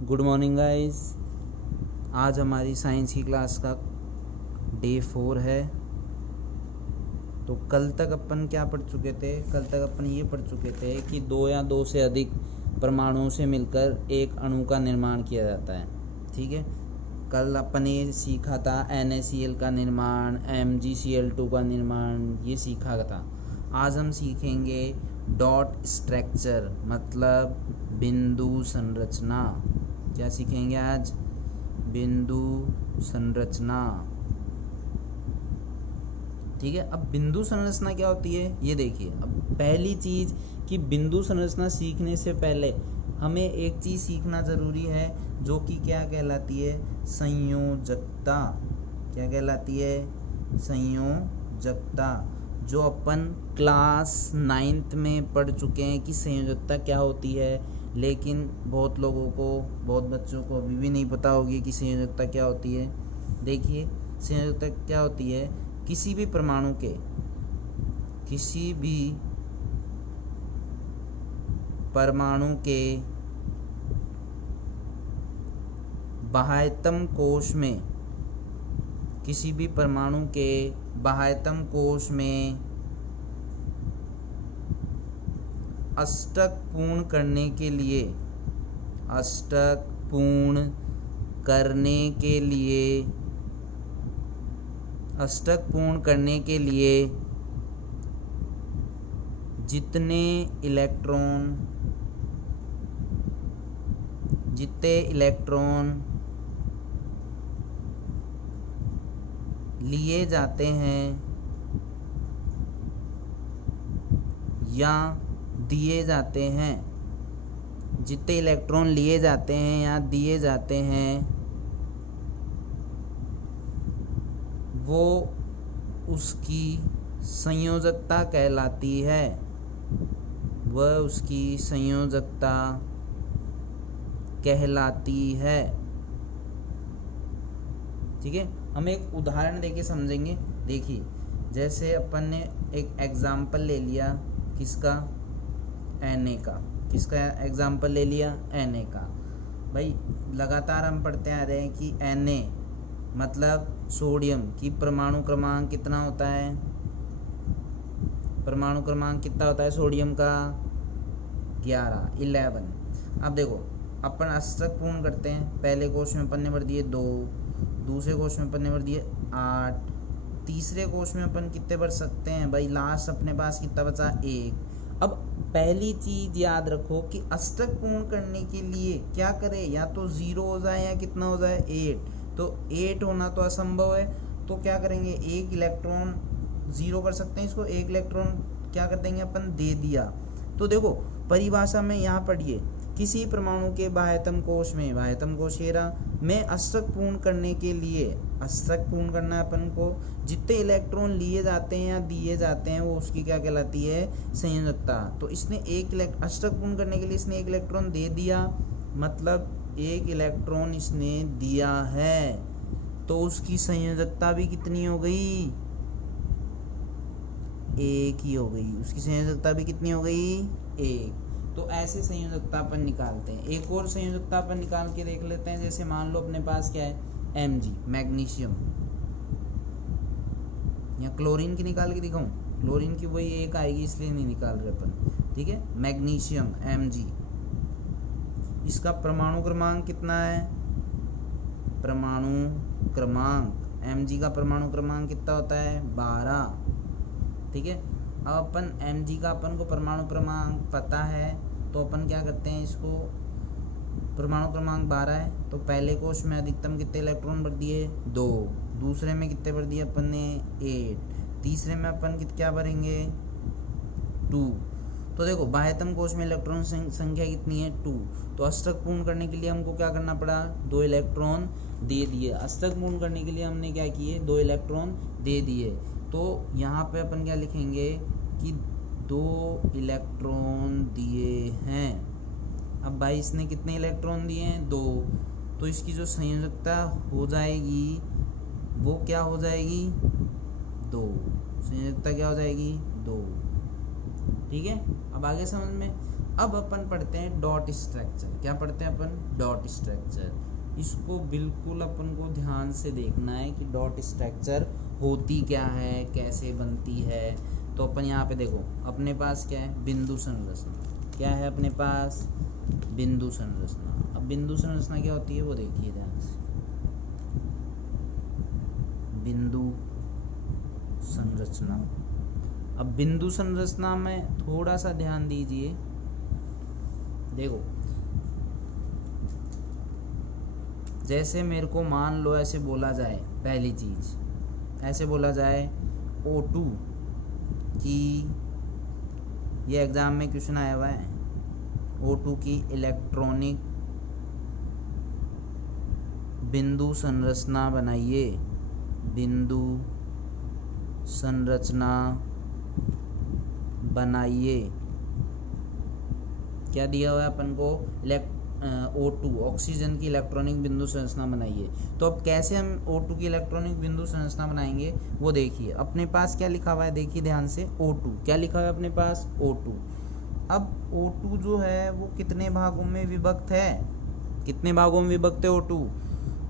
Good morning guys. आज हमारी science की क्लास का डे 4 है। तो कल तक अपन क्या पढ़ चुके थे? कल तक अपन ये पढ़ चुके थे कि दो या दो से अधिक परमाणुओं से मिलकर एक अणु का निर्माण किया जाता है। ठीक है, कल अपन ये सीखा था NaCl का निर्माण, MgCl2 का निर्माण, ये सीखा था। आज हम सीखेंगे डॉट स्ट्रक्चर, मतलब बिंदु संरचना। क्या सीखेंगे आज? बिंदु संरचना। ठीक है, अब बिंदु संरचना क्या होती है ये देखिए। अब पहली चीज कि बिंदु संरचना सीखने से पहले हमें एक चीज सीखना जरूरी है, जो कि क्या कहलाती है? संयोजकता। क्या कहलाती है? संयोजकता, जो अपन क्लास 9th में पढ़ चुके हैं कि संयोजकता क्या होती है। लेकिन बहुत लोगों को, बहुत बच्चों को अभी भी नहीं पता होगी कि संयोजकता क्या होती है। देखिए, संयोजकता क्या होती है? किसी भी परमाणु के, किसी भी परमाणु के बाह्यतम कोश में, किसी भी परमाणु के बाह्यतम कोश में अष्टक पूर्ण करने के लिए, अष्टक पूर्ण करने के लिए, अष्टक पूर्ण करने के लिए जितने इलेक्ट्रॉन लिए जाते हैं या दिए जाते हैं, जितने इलेक्ट्रॉन लिए जाते हैं या दिए जाते हैं, वो उसकी संयोजकता कहलाती है। वह उसकी संयोजकता कहलाती है। ठीक है, हम एक उदाहरण देके समझेंगे। देखिए, जैसे अपन ने एक एग्जाम्पल ले लिया, किसका? Na का। किसका एग्जाम्पल ले लिया? Na का। भाई लगातार हम पढ़ते आ रहे हैं कि Na मतलब सोडियम की परमाणु क्रमांक कितना होता है? परमाणु क्रमांक कितना होता है सोडियम का? 11। अब देखो, अपन अष्टक पूर्ण करते हैं। पहले कोश में अपन ने भर दिए 2, दूसरे कोश में अपन ने भर दिए 8, तीसरे कोश में अपन कितने भर सकते हैं? भाई लास्ट अपने पास कितना बचा? 1। अब पहली चीज याद रखो कि अष्टक पूर्ण करने के लिए क्या करें? या तो 0 हो जाए या कितना हो जाए? 8। तो 8 होना तो असंभव है, तो क्या करेंगे? एक इलेक्ट्रॉन 0 कर सकते हैं, इसको एक इलेक्ट्रॉन क्या कर देंगे अपन? दे दिया। तो देखो परिभाषा में यहाँ पढ़िए, किसी परमाणु के बाह्यतम कोश में, बाह्यतम कोश ये रहा, में अष्टक पूर्ण करने के लिए, अष्टक पूर्ण करना है अपन को, जितने इलेक्ट्रॉन लिए जाते हैं या दिए जाते हैं, वो उसकी क्या कहलाती है? संयोजकता। तो इसने एक अष्टक पूर्ण करने के लिए इसने एक इलेक्ट्रॉन दे दिया, मतलब एक इलेक्ट्रॉन इसने दिया है, तो उसकी संयोजकता भी कितनी हो गई? 1 ही हो गई। उसकी संयोजकता भी कितनी हो गई? 1। तो ऐसे संयोजकता अपन निकालते हैं। एक और संयोजकता अपन निकाल के देख लेते हैं। जैसे मान लो अपने पास क्या है? Mg, मैग्नीशियम, या क्लोरीन की निकाल के दिखाऊं? क्लोरीन की वही 1 आएगी, इसलिए नहीं निकाल रहे अपन। ठीक है, मैग्नीशियम Mg, इसका परमाणु क्रमांक कितना है? परमाणु क्रमांक Mg का परमाणु क्रमांक कितना होता है? 12। ठीक है, अब अपन Mg का अपन को परमाणु क्रमांक पता है, तो अपन क्या करते हैं? इसको परमाणु क्रमांक 12 है, तो पहले कोश में अधिकतम कितने इलेक्ट्रॉन भर दिए? 2। दूसरे में कितने भर दिए अपन ने? 8। तीसरे में अपन क्या भरेंगे? 2। तो देखो बाह्यतम कोश में इलेक्ट्रॉन संख्या कितनी है? 2। तो अष्टक पूर्ण करने के लिए हमको क्या करना पड़ा? 2 इलेक्ट्रॉन दे दिए। अष्टक पूर्ण करने के लिए हमने क्या किए? 2 इलेक्ट्रॉन दे दिए। तो यहाँ पे अपन क्या लिखेंगे कि 2 इलेक्ट्रॉन दिए हैं। अब भाई इसने कितने इलेक्ट्रॉन दिए हैं? 2। तो इसकी जो संयोजकता हो जाएगी वो क्या हो जाएगी? 2। संयोजकता क्या हो जाएगी? 2। ठीक है, अब आगे समझ में। अब अपन पढ़ते हैं डॉट स्ट्रक्चर। क्या पढ़ते हैं अपन? Dot structure. इसको बिल्कुल अपन को ध्यान से देखना है कि डॉट स्ट्रक्चर होती क्या है, कैसे बनती है। तो अपन यहाँ पे देखो, अपने पास क्या है? बिंदु संरचना। क्या है अपने पास? बिंदु संरचना। अब बिंदु संरचना क्या होती है वो देखिए ध्यान से। बिंदु संरचना। अब बिंदु संरचना में थोड़ा सा ध्यान दीजिए। देखो, जैसे मेरे को मान लो ऐसे बोला जाए, पहली चीज ऐसे बोला जाए O2 की, ये एग्जाम में क्वेश्चन आया हुआ है, O2 की इलेक्ट्रॉनिक बिंदु संरचना बनाइए। बिंदु संरचना बनाइए। क्या दिया हुआ है अपन को? O2 ऑक्सीजन की इलेक्ट्रॉनिक बिंदु संरचना बनाइए। तो अब कैसे हम O2 की इलेक्ट्रॉनिक बिंदु संरचना बनाएंगे वो देखिए। अपने पास क्या लिखा हुआ है, देखिए ध्यान से। O2 क्या लिखा हुआ है अपने पास? O2। अब O2 जो है वो कितने भागों में विभक्त है? कितने भागों में विभक्त है O2?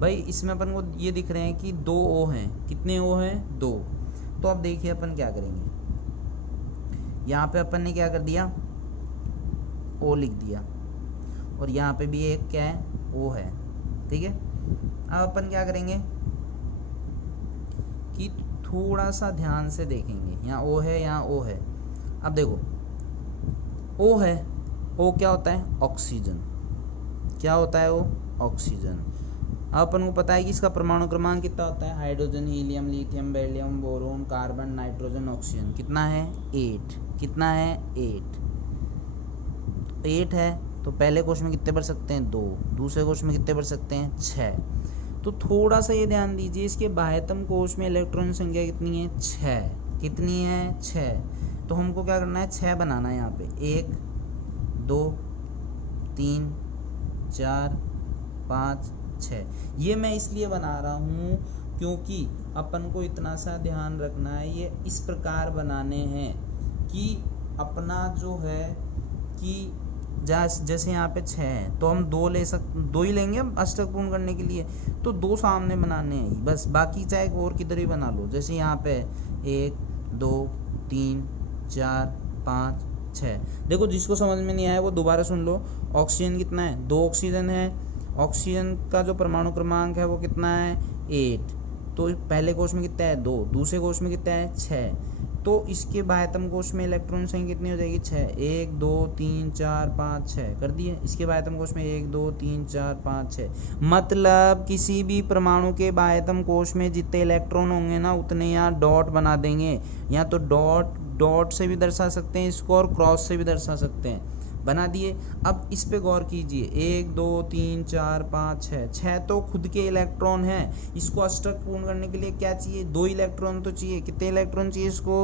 भाई इसमें अपन को ये दिख रहे हैं कि 2 O हैं। कितने O हैं? 2। तो अब देखिए अपन क्या करेंगे, यहाँ पे अपन ने क्या कर दिया? O लिख दिया, और यहाँ पे भी एक क्या है? O है। ठीक है, अब अपन क्या करेंगे कि थोड़ा सा ध्यान से देखेंगे। यहाँ O है, यहाँ O है। अब देखो O है, O क्या होता है? ऑक्सीजन। क्या होता है वो? ऑक्सीजन। अब अपन को पता है कि इसका परमाणु क्रमांक कितना होता है? Hydrogen, helium, lithium, beryllium, boron, carbon, nitrogen, oxygen. कितना है? 8। कितना है? 8 है। तो पहले कोश में कितने भर सकते हैं? 2। दूसरे कोश में कितने भर सकते हैं? 6। तो थोड़ा सा ये ध्यान दीजिए, इसके बाह्यतम कोश में इलेक्ट्रॉन संख्या कितनी है? 6। कितनी है? 6। तो हमको क्या करना है? 6 बनाना है यहाँ पे। 1 2 3 4 5 6। ये मैं इसलिए बना रहा हूँ क्योंकि अपन को इतना सा ध्यान रखना है, ये इस प्रकार बनाने हैं कि अपना जो है कि जैसे यहाँ पे 6 है तो हम 2 ही लेंगे हम अष्टक पूर्ण करने के लिए, तो 2 सामने बनाने हैं बस। बाकी चाहे और किधर ही बना लो। जैसे यहाँ पे 1 2 3 4 5 6। देखो जिसको समझ में नहीं आया वो दोबारा सुन लो। ऑक्सीजन कितना है? 2 ऑक्सीजन है। ऑक्सीजन का जो परमाणु क्रमांक है वो कितना है? 8। तो पहले कोश में कितना है? 2। दूसरे कोश में कितना है? 6। तो इसके बाह्यतम कोश में इलेक्ट्रॉन संख्या कितनी हो जाएगी? 6। 1 2 3 4 5 6 कर दिए। इसके बाह्यतम कोश में 1 2 3 4 5 6। मतलब किसी भी परमाणु के बाह्यतम कोश में जितने इलेक्ट्रॉन होंगे ना उतने यहाँ डॉट बना देंगे। या तो डॉट से भी दर्शा सकते हैं इसको, और क्रॉस से भी दर्शा सकते हैं। बना दिए। अब इस पे गौर कीजिए, 1 2 3 4 5 6 तो खुद के इलेक्ट्रॉन हैं। इसको अष्टक पूर्ण करने के लिए क्या चाहिए? 2 इलेक्ट्रॉन तो चाहिए। कितने इलेक्ट्रॉन चाहिए इसको?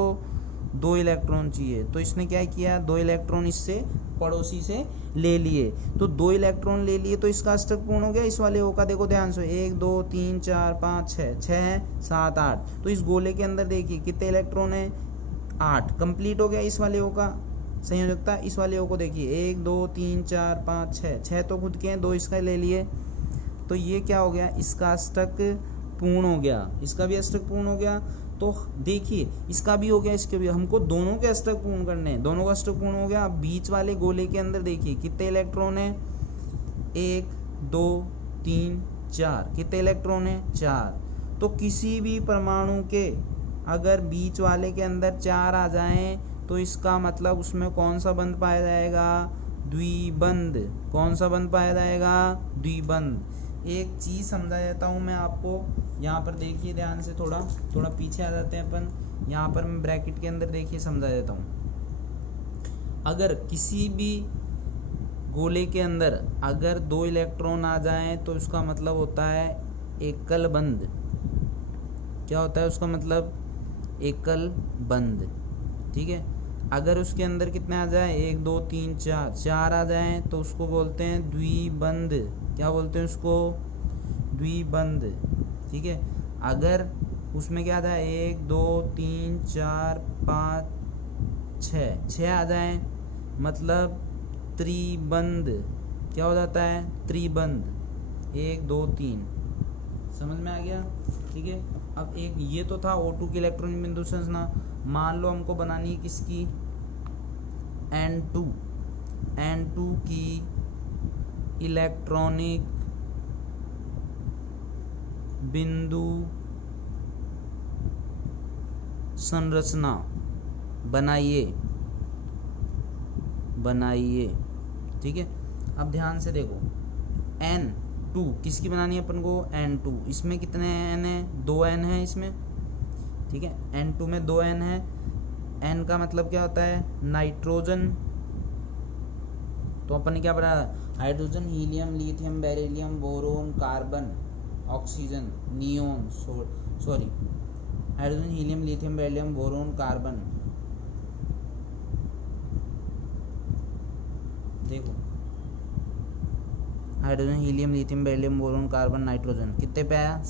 2 इलेक्ट्रॉन चाहिए। तो इसने क्या किया? 2 इलेक्ट्रॉन इससे पड़ोसी से ले लिए। तो 2 इलेक्ट्रॉन ले लिए तो इसका अष्टक पूर्ण हो गया। इस वाले ओ का देखो ध्यान से, 1 2 3 4 5 6 है 7 8। तो इस गोले के अंदर देखिए कितने इलेक्ट्रॉन है? 8। कंप्लीट हो गया इस वाले ओ का संयोजकता। इस वाले ओ को देखिए 1 2 3 4 5 6 तो खुद के हैं, 2 इसका ले लिए। तो ये क्या हो गया? इसका अष्टक पूर्ण हो गया। इसका भी अष्टक पूर्ण हो गया। तो देखिए इसका भी हो गया, इसके भी। हमको दोनों के अष्टक पूर्ण करने हैं। दोनों का अष्टक पूर्ण हो गया। अब बीच वाले गोले के अंदर देखिए कितने इलेक्ट्रॉन है? 1 2 3 4। कितने इलेक्ट्रॉन है? 4। तो किसी भी परमाणु के अगर बीच वाले के अंदर 4 आ जाएं तो इसका मतलब उसमें कौन सा बंध पाया जाएगा? द्विबंध। कौन सा बंध पाया जाएगा? द्विबंध। एक चीज समझा देता हूँ मैं आपको। यहाँ पर देखिए ध्यान से, थोड़ा पीछे आ जाते हैं अपन। यहाँ पर मैं ब्रैकेट के अंदर देखिए समझा देता हूँ। अगर किसी भी गोले के अंदर अगर 2 इलेक्ट्रॉन आ जाएं तो उसका मतलब होता है एकल बंध। क्या होता है उसका मतलब? एकल बंध। ठीक है। अगर उसके अंदर कितने आ जाए? 1 2 3 4 आ जाए तो उसको बोलते हैं द्विबंध। क्या बोलते हैं उसको? द्विबंध। ठीक है। अगर उसमें क्या आ जाए? 1 2 3 4 5 छः आ जाए मतलब त्रिबंध क्या हो जाता है, त्रिबंध 1 2 3। समझ में आ गया? ठीक है। अब एक ये तो था O2 की इलेक्ट्रॉनिक बिंदु संरचना। मान लो हमको बनानी है किसकी, N2 की इलेक्ट्रॉनिक बिंदु संरचना। बनाइए। ठीक है। अब ध्यान से देखो, N2 किसकी बनानी है अपन को, N2। इसमें कितने N है, 2 N है इसमें। ठीक है, N2 में 2 N है। N का मतलब क्या होता है, नाइट्रोजन। तो अपन ने क्या पढ़ा, hydrogen, helium, lithium, beryllium, boron, carbon, oxygen, neon, sorry hydrogen, helium, lithium, beryllium, boron, carbon. देखो hydrogen, helium, lithium, beryllium, boron, carbon, nitrogen कितने पे आया,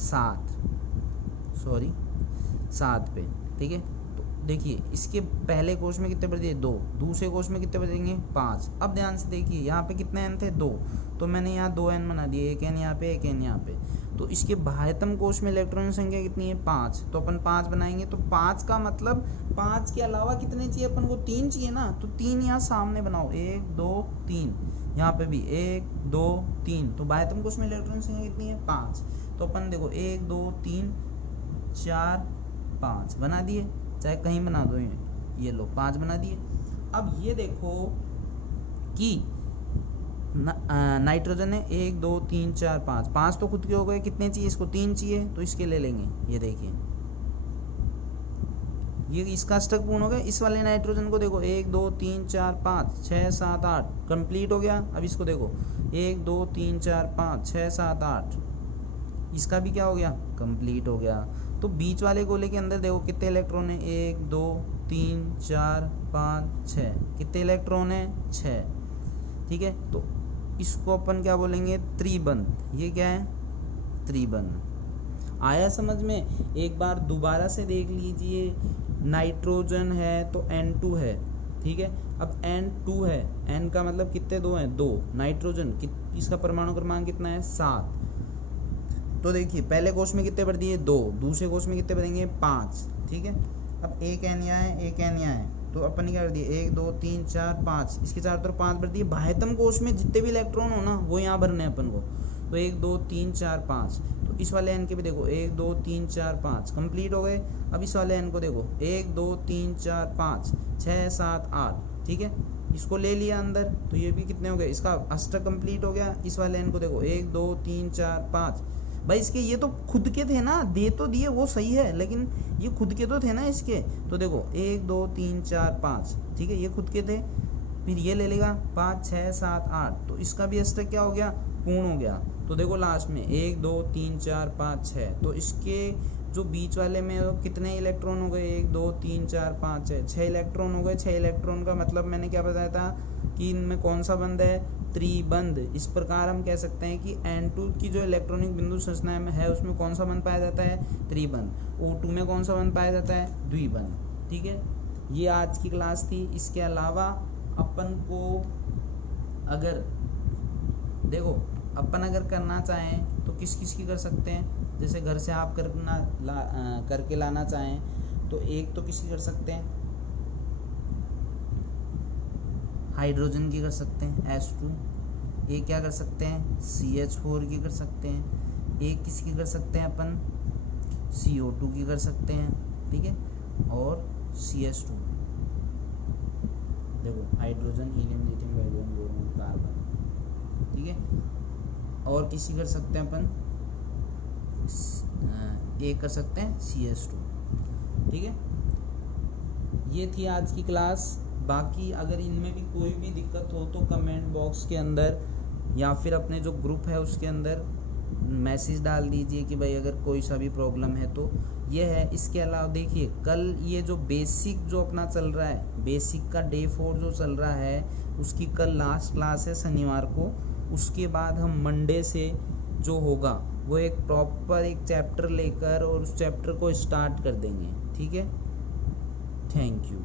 7 पे। ठीक है। तो देखिए इसके पहले कोष में कितने बच दिए, 2। दूसरे कोष में कितने बचेंगे, 5। अब ध्यान से देखिए यहाँ पे कितने एन थे, 2। तो मैंने यहाँ 2 एन बना दिए, 1 एन यहाँ पे, 1 एन यहाँ पे। तो इसके बाह्यतम कोष में इलेक्ट्रॉन संख्या कितनी है, 5। तो अपन 5 बनाएंगे। तो 5 का मतलब 5 के अलावा कितने चाहिए अपन को, 3 चाहिए ना। तो 3 यहाँ सामने बनाओ, 1 2 3। यहाँ पे भी 1 2 3। तो बाह्यतम कोष में इलेक्ट्रॉन संख्या कितनी है, 5। तो अपन देखो 1 2 3 4 5 बना दिए, चाहे कहीं बना दो, ये लो 5 बना दिए। अब ये देखो कि नाइट्रोजन है 1 2 3 4 5। 5 तो खुद के हो गए, कितने चाहिए इसको, 3 चाहिए। तो इसके ले लेंगे, ये देखिए ये इसका अष्टक पूर्ण हो गया। इस वाले नाइट्रोजन को देखो 1 2 3 4 5 6 7 8 कंप्लीट हो गया। अब इसको देखो 1 2 3 4 5 6 7 8, इसका भी क्या हो गया, कंप्लीट हो गया। तो बीच वाले गोले के अंदर देखो कितने इलेक्ट्रॉन है, 1 2 3 4 5 6। कितने इलेक्ट्रॉन है, 6। ठीक है। तो इसको अपन क्या बोलेंगे, त्रिबंध। ये क्या है, त्रिबंध। आया समझ में? एक बार दोबारा से देख लीजिए, नाइट्रोजन है तो N2 है। ठीक है। अब N2 है, N का मतलब कितने, 2 हैं, 2। नाइट्रोजन इसका परमाणु क्रमांक कितना है, 7। तो देखिए पहले कोष में कितने बढ़ दिए, 2। दूसरे कोष में कितने बढ़ेंगे, 5। ठीक है। अब 1 N यहाँ है, 1 N यहाँ है। तो अपन ने क्या कर दिया, 1 2 3 4 5, इसके चारों तरफ 5 बढ़ दिए। बाह्यतम कोष में जितने भी इलेक्ट्रॉन हो ना, वो यहाँ भरने हैं अपन को। तो 1 2 3 4 5। तो इस वाले N के भी देखो 1 2 3 4 5 कंप्लीट हो गए। अब इस वाले N को देखो 1 2 3 4 5 6 7 8। ठीक है। इसको ले लिया अंदर, तो ये भी कितने हो गए, इसका अष्टक कंप्लीट हो गया। इस वाले N को देखो 1 2 3 4 5। भाई इसके ये तो खुद के थे ना, दे तो दिए वो सही है, लेकिन ये खुद के तो थे ना इसके। तो देखो 1 2 3 4 5। ठीक है, ये खुद के थे। फिर ये ले लेगा 5 6 7 8। तो इसका भी अष्टक क्या हो गया, पूर्ण हो गया। तो देखो लास्ट में 1 2 3 4 5 6। तो इसके जो बीच वाले में कितने इलेक्ट्रॉन हो गए, 1 2 3 4 5 6 इलेक्ट्रॉन हो गए। 6 इलेक्ट्रॉन का मतलब मैंने क्या बताया था कि इनमें कौन सा बंध है, त्रिबंध। इस प्रकार हम कह सकते हैं कि N2 की जो इलेक्ट्रॉनिक बिंदु संरचना है उसमें कौन सा बंध पाया जाता है, त्रिबंध। O2 में कौन सा बंध पाया जाता है, द्विबंध। ठीक है। ये आज की क्लास थी। इसके अलावा अपन को अगर देखो अपन अगर करना चाहें तो किस किस की कर सकते हैं, जैसे घर से आप करके लाना चाहें तो एक तो किसकी कर सकते हैं, हाइड्रोजन की कर सकते हैं H2। एक क्या कर सकते हैं, CH4 की कर सकते हैं। एक किसकी कर सकते हैं अपन, CO2 की कर सकते हैं। ठीक है। और CH2 देखो hydrogen, helium, lithium, beryllium, boron, carbon. ठीक है। और किसी कर सकते हैं अपन, एक कर सकते हैं CH2। ठीक है। ये थी आज की क्लास। बाकी अगर इनमें भी कोई भी दिक्कत हो तो कमेंट बॉक्स के अंदर या फिर अपने जो ग्रुप है उसके अंदर मैसेज डाल दीजिए कि भाई अगर कोई सा भी प्रॉब्लम है तो ये है। इसके अलावा देखिए कल ये जो बेसिक जो अपना चल रहा है, बेसिक का डे 4 जो चल रहा है, उसकी कल लास्ट क्लास है शनिवार को। उसके बाद हम मंडे से जो होगा वो एक प्रॉपर एक चैप्टर लेकर और उस चैप्टर को स्टार्ट कर देंगे। ठीक है। Thank you.